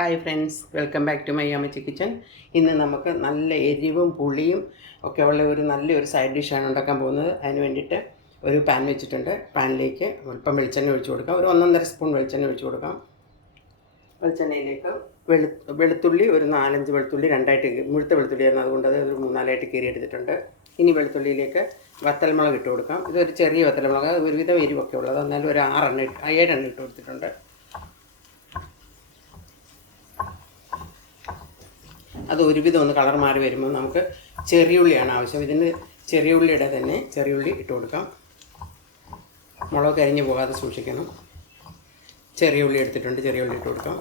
Hi friends welcome back to my Ammachi kitchen ഇന്ന് നമുക്ക് നല്ല എരിവും പുളിയും ഒക്കെ ഉള്ള ഒരു നല്ലൊരു സൈഡ് ഡിഷാണ് ഉണ്ടാക്കാൻ പോകുന്നത്. അതിന് വേണ്ടിയിട്ട് ഒരു പാൻ വെച്ചിട്ടുണ്ട്. പാനിലേക്ക് അല്പം വെളിച്ചെണ്ണ ഒഴിച്ചു കൊടുക്കാം. ഒരു ഒന്നൊന്നര സ്പൂൺ വെളിച്ചെണ്ണ ഒഴിച്ചു കൊടുക്കാം. വെളിച്ചെണ്ണയിലേക്ക് വെളു വെളുത്തുള്ളി ഒരു നാലഞ്ച് വെളുത്തുള്ളി രണ്ടായിട്ട് മുഴുത്ത വെളുത്തുള്ളിയായിരുന്നു അതുകൊണ്ട് അത് ഒരു മൂന്നാലായിട്ട് കീറി എടുത്തിട്ടുണ്ട് ഇനി വെളുത്തുള്ളിയിലേക്ക് വത്തൽമുളക് ഇട്ട് കൊടുക്കാം. ഇതൊരു ചെറിയ വത്തൽമുളക്. ഒരുവിധം എരിവൊക്കെ ഉള്ളത്. എന്നാലും ഒരു ആറെണ്ണം ഇട്ട് ഏഴെണ്ണം ഇട്ട് കൊടുത്തിട്ടുണ്ട്. അത് ഒരുവിധം ഒന്ന് കളർ മാറി വരുമ്പോൾ നമുക്ക് ചെറിയ ഉള്ളിയാണ് ആവശ്യം. ഇതിന് ചെറിയുള്ളിയുടെ തന്നെ ചെറിയുള്ളി ഇട്ട് കൊടുക്കാം. മുളക് കരിഞ്ഞു പോകാതെ സൂക്ഷിക്കണം. ചെറിയ ഉള്ളി എടുത്തിട്ടുണ്ട്. ചെറിയ ഉള്ളി ഇട്ട് കൊടുക്കാം.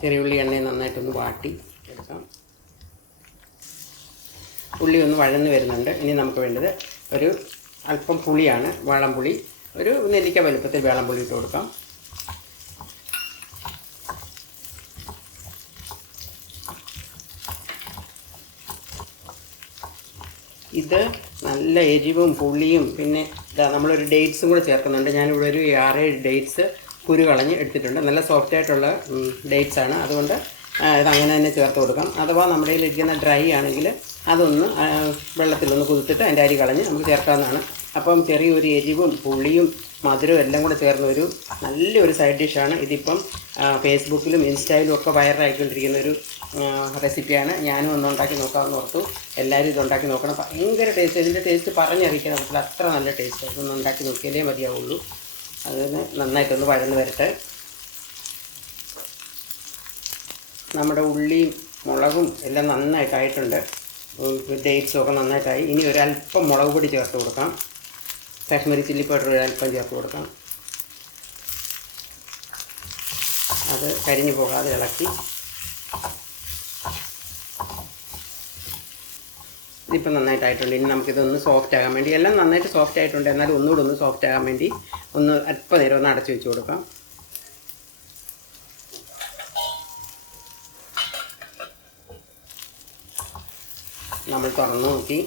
ചെറിയ ഉള്ളി എണ്ണയെ നന്നായിട്ടൊന്ന് വാട്ടി എടുക്കാം. ഉള്ളി ഒന്ന് വഴന്ന് വരുന്നുണ്ട്. ഇനി നമുക്ക് വേണ്ടത് ഒരു അല്പം പുളിയാണ്. വാളംപുളി. ഒരു നെല്ലിക്ക വലുപ്പത്തിൽ വേളംപുളി ഇട്ട് കൊടുക്കാം. ഇത് നല്ല എരിവും പുളിയും പിന്നെ ഇതാ നമ്മളൊരു ഡേറ്റ്സും കൂടെ ചേർക്കുന്നുണ്ട്. ഞാനിവിടെ ഒരു ആറേഴ് ഡേറ്റ്സ് കുരു കളഞ്ഞ് എടുത്തിട്ടുണ്ട്. നല്ല സോഫ്റ്റ് ആയിട്ടുള്ള ഡേറ്റ്സ് ആണ്. അതുകൊണ്ട് ഇത് അങ്ങനെ തന്നെ ചേർത്ത് കൊടുക്കാം. അഥവാ നമ്മുടെ കയ്യിലിരിക്കുന്ന ഡ്രൈ ആണെങ്കിൽ അതൊന്ന് വെള്ളത്തിലൊന്ന് കുതിർത്തിട്ട് അതിന്റെ അരി കളഞ്ഞ് നമുക്ക് ചേർക്കാവുന്നതാണ്. അപ്പം ചെറിയൊരു എരിവും പുളിയും മധുരവും എല്ലാം കൂടെ ചേർന്ന ഒരു നല്ലൊരു സൈഡ് ഡിഷാണ് ഇതിപ്പം ഫേസ്ബുക്കിലും ഇൻസ്റ്റയിലും ഒക്കെ വൈറലായിക്കൊണ്ടിരിക്കുന്ന ഒരു റെസിപ്പിയാണ് ഞാനും ഒന്ന് ഉണ്ടാക്കി നോക്കാമെന്ന് ഓർത്തു. എല്ലാവരും ഇത് ഉണ്ടാക്കി നോക്കണം. ഭയങ്കര ടേസ്റ്റ് ഇതിന്റെ ടേസ്റ്റ് പറഞ്ഞറിയിക്കാൻ നമുക്ക് അത്ര നല്ല ടേസ്റ്റ് അതൊന്ന് ഉണ്ടാക്കി നോക്കിയാലേ മതിയാവുള്ളൂ. അതിന് നന്നായിട്ടൊന്ന് വഴന്ന് വരട്ടെ. നമ്മുടെ ഉള്ളിയും മുളകും എല്ലാം നന്നായിട്ടായിട്ടുണ്ട്. ഡേറ്റ്സും ഒക്കെ നന്നായിട്ടായി. ഇനി ഒരല്പം മുളക് പൊടി ചേർത്ത് കൊടുക്കാം. കാശ്മീരി ചില്ലി പൗഡർ ഒരല്പം ചേർത്ത് കൊടുക്കാം അത് കരിഞ്ഞു പോകാതെ ഇളക്കി. ഇതിപ്പോൾ നന്നായിട്ടായിട്ടുണ്ട്. ഇനി നമുക്കിതൊന്ന് സോഫ്റ്റ് ആകാൻ വേണ്ടി എല്ലാം നന്നായിട്ട് സോഫ്റ്റ് ആയിട്ടുണ്ട്. എന്നാലും ഒന്നുകൂടെ ഒന്ന് സോഫ്റ്റ് ആകാൻ വേണ്ടി ഒന്ന് അല്പം നേരം ഒന്ന് അടച്ചു വെച്ച് കൊടുക്കാം. നമ്മൾ തുറന്ന് നോക്കി.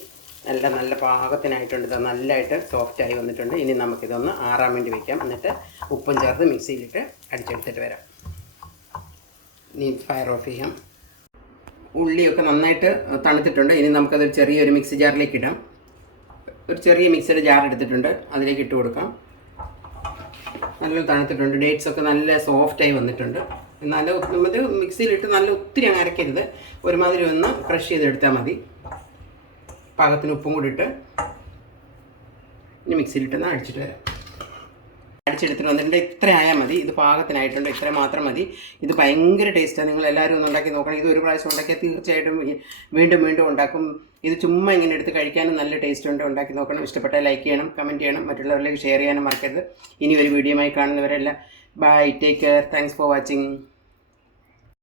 നല്ല നല്ല പാകത്തിനായിട്ടുണ്ട്. നല്ലതായിട്ട് സോഫ്റ്റ് ആയി വന്നിട്ടുണ്ട്. ഇനി നമുക്കിതൊന്ന് ആറാൻ വേണ്ടി വെക്കാം. എന്നിട്ട് ഉപ്പും ചേർത്ത് മിക്സിയിലിട്ട് അടിച്ചെടുത്തിട്ട് വരാം. ഇനി ഫയർ ഓഫ് ചെയ്യാം. ഉള്ളിയൊക്കെ നന്നായിട്ട് തണുത്തിട്ടുണ്ട്. ഇനി നമുക്കത് ചെറിയൊരു മിക്സി ജാറിലേക്ക് ഇടാം. ഒരു ചെറിയ മിക്സിയുടെ ജാർ എടുത്തിട്ടുണ്ട്. അതിലേക്ക് ഇട്ട് കൊടുക്കാം. നല്ല തണുത്തിട്ടുണ്ട്. ഡേറ്റ്സ് ഒക്കെ നല്ല സോഫ്റ്റായി വന്നിട്ടുണ്ട്. നല്ല നമ്മൾ മിക്സിയിലിട്ട് നല്ല ഒത്തിരി അങ്ങ് അരക്കരുത്. ഒരുമാതിരി ഒന്ന് ക്രഷ് ചെയ്തെടുത്താൽ മതി. പാകത്തിന് ഉപ്പും കൂടി ഇട്ട് ഇനി മിക്സിയിലിട്ടൊന്ന് അടിച്ചിട്ട് വരാം. അടിച്ചെടുത്തിട്ട് വന്നിട്ടുണ്ട്. ഇത്ര ആയാൽ മതി. ഇത് പാകത്തിനായിട്ടുണ്ട്. ഇത്ര മാത്രം മതി. ഇത് ഭയങ്കര ടേസ്റ്റാണ് നിങ്ങൾ എല്ലാവരും ഒന്ന് ഉണ്ടാക്കി നോക്കണം. ഇത് ഒരു പ്രാവശ്യം ഉണ്ടാക്കിയാൽ തീർച്ചയായിട്ടും വീണ്ടും വീണ്ടും ഉണ്ടാക്കും. ഇത് ചുമ്മാ ഇങ്ങനെ എടുത്ത് കഴിക്കാനും നല്ല ടേസ്റ്റ് ഉണ്ട്. ഉണ്ടാക്കി നോക്കണം. ഇഷ്ടപ്പെട്ടാൽ ലൈക്ക് ചെയ്യണം കമന്റ് ചെയ്യണം. മറ്റുള്ളവരിലേക്ക് ഷെയർ ചെയ്യാനും മറക്കരുത്. ഇനി ഒരു ആയി കാണുന്നവരെല്ലാം. Bye. Take care. Thanks for watching.